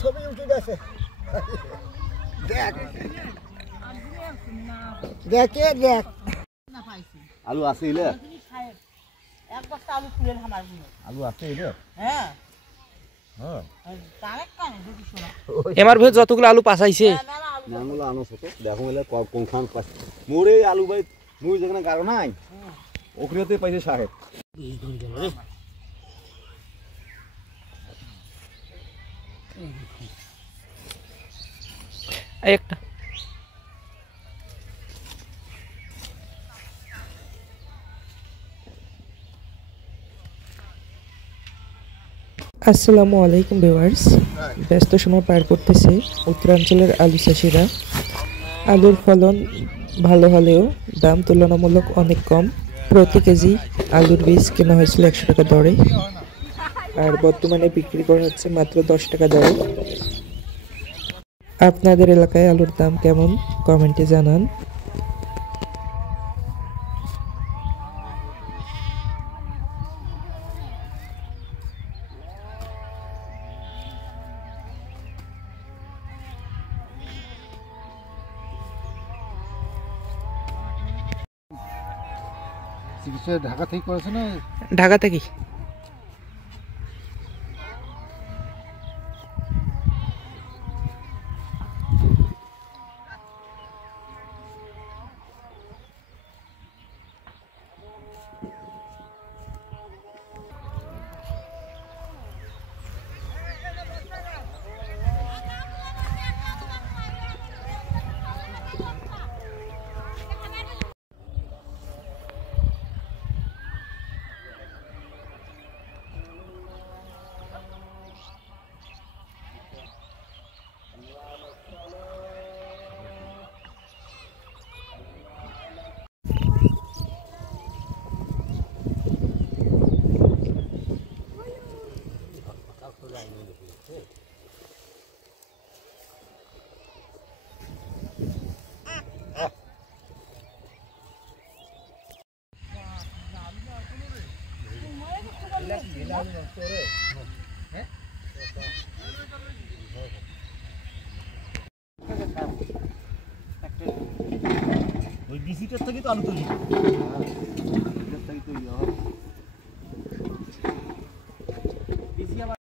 ছবি উঠে গেছে দেখ দেখে দেখ আলু আছে ইলে এক বস্তা আলু ফুলের আমার আলু আছে ইলে হ্যাঁ হ্যাঁ ডাইরেক্ট কানে দেখি শোনা এমার ভেতর যতগুলো আলু পাসাইছে নাঙ্গল আনো ছোট দেখো এলে কোনখান পাস মোরে আলু ভাই মুই যেখানে গারো নাই ওকরিয়াতে পাইছে সাহেব একটা আসসালামু আলাইকুম ভিউয়ার্স, ব্যস্ত সময় পার করতেছে উত্তরাঞ্চলের আলু চাষিরা। আলুর ফলন ভালো হলেও দাম তুলনামূলক অনেক কম। প্রতি কেজি আলুর বীজ কেনা হয়েছিল 100 টাকা দরে, আর বর্তমানে বিক্রি করা হচ্ছে মাত্র 10 টাকা দরে। আপনাদের এলাকায় আলুর দাম কেমন কমেন্টে জানান। চিকিৎসা ঢাকা থেকে করেছে না? ঢাকা থেকে। ওই বিসিটার থেকে তো আলু তৈরি